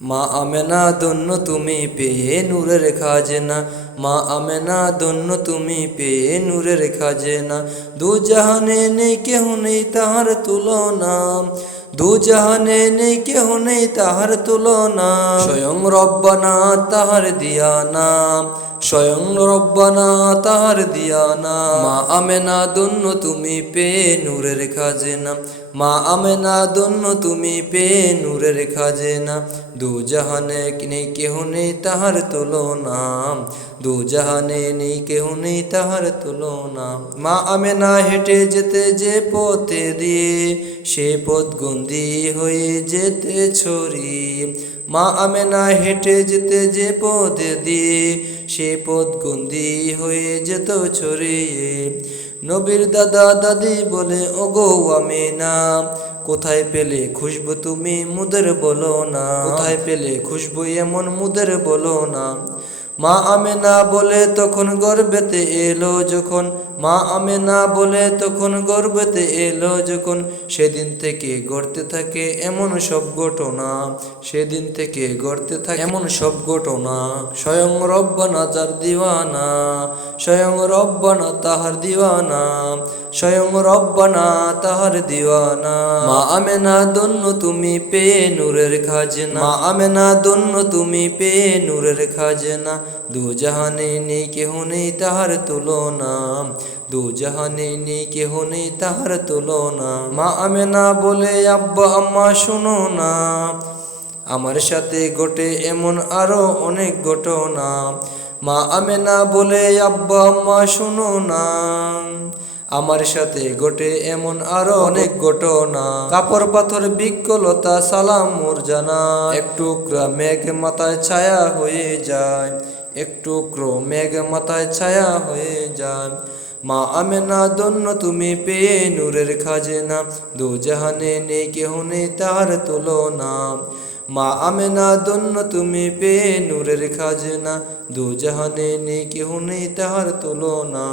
মা আমেনা ধন্য তুমি পেয়ে নূরের খাজনা। মা আমেনা ধন্য তুমি পেয়ে নূরের খাজনা। দু জাহানে নেই কেহ নেই তাহার তুলনা। দু জাহানে নেই কেহ নেই তাহার তুলনা। স্বয়ং রব্বানা তাহার দিয়ানা। স্বয়ং রব্বানা তাহার দিয়ানা। মা আমেনা ধন্য তুমি পেয়ে নূরের খাজনা। মা আমেনা ধন্য তুমি পেয়ে নূরের খাজনা। দু জাহানে নেই কেহ নেই তাহার তুলনা। দু জাহানে নেই কেহ নেই তাহার তুলনা। মা আমেনা হেঁটে যেতে যে পথে দিয়ে, সে পথ গন্দি হয়ে যেতে ছড়িয়ে। মা আমেনা হেঁটে যেতে যে পথ দিয়ে, সে পথ গন্দি হয়ে যেত ছড়িয়ে। নবীর দাদা দাদি বলে ওগো আমেনা, কোথায় পেলে খুশবু তুমি মুদের বলো না। কোথায় পেলে খুশবু এমন মুদের বলো না। মা আমেনা বলে তখন গর্বেতে এলো যখন। মা আমেনা বলে তখন গর্বেতে এলো যখন। সেদিন থেকে গড়তে থাকে এমন সব ঘটনা। সেদিন থেকে গড়তে থাকে এমন সব ঘটনা। স্বয়ং রব্বানা যার দিওয়ানা। স্বয়ং রব্বানা তাহার দিওয়ানা। স্বয়ং রব্বানা তাহার দিওয়ানা। মা আমেনা ধন্য তুমি পেয়ে নূরের খাজনা। মা আমেনা ধন্য তুমি পেয়ে নূরের খাজনা। দু জাহানে নেই কেহ নেই তাহার তুলনা। দু জাহানে নেই কেহ নেই তাহার তুলনা। মা আমেনা বলে আব্বা আম্মা শুনো না, আমার সাথে ঘটে এমন আরো অনেক ঘটনা। মা আমেনা বলে আব্বা আম্মা শুনো না, আমার সাথে ঘটে এমন আরো অনেক ঘটনা। কাপড় পাথর বৃক্ষলতা সালাম মোর জানা। এক টুকরা মেঘ মাথায় ছায়া হয়ে যায়। এক টুকরো মেঘ মাথায় ছায়া হয়ে যায়। মা আমেনা ধন্য তুমি পেয়ে নূরের খাজনা। দু জাহানে নেই কেহ নেই তাহার তুলনা। মা আমেনা ধন্য তুমি পেয়ে নূরের খাজনা। দু জাহানে নেই কেহ নেই তাহার তুলনা।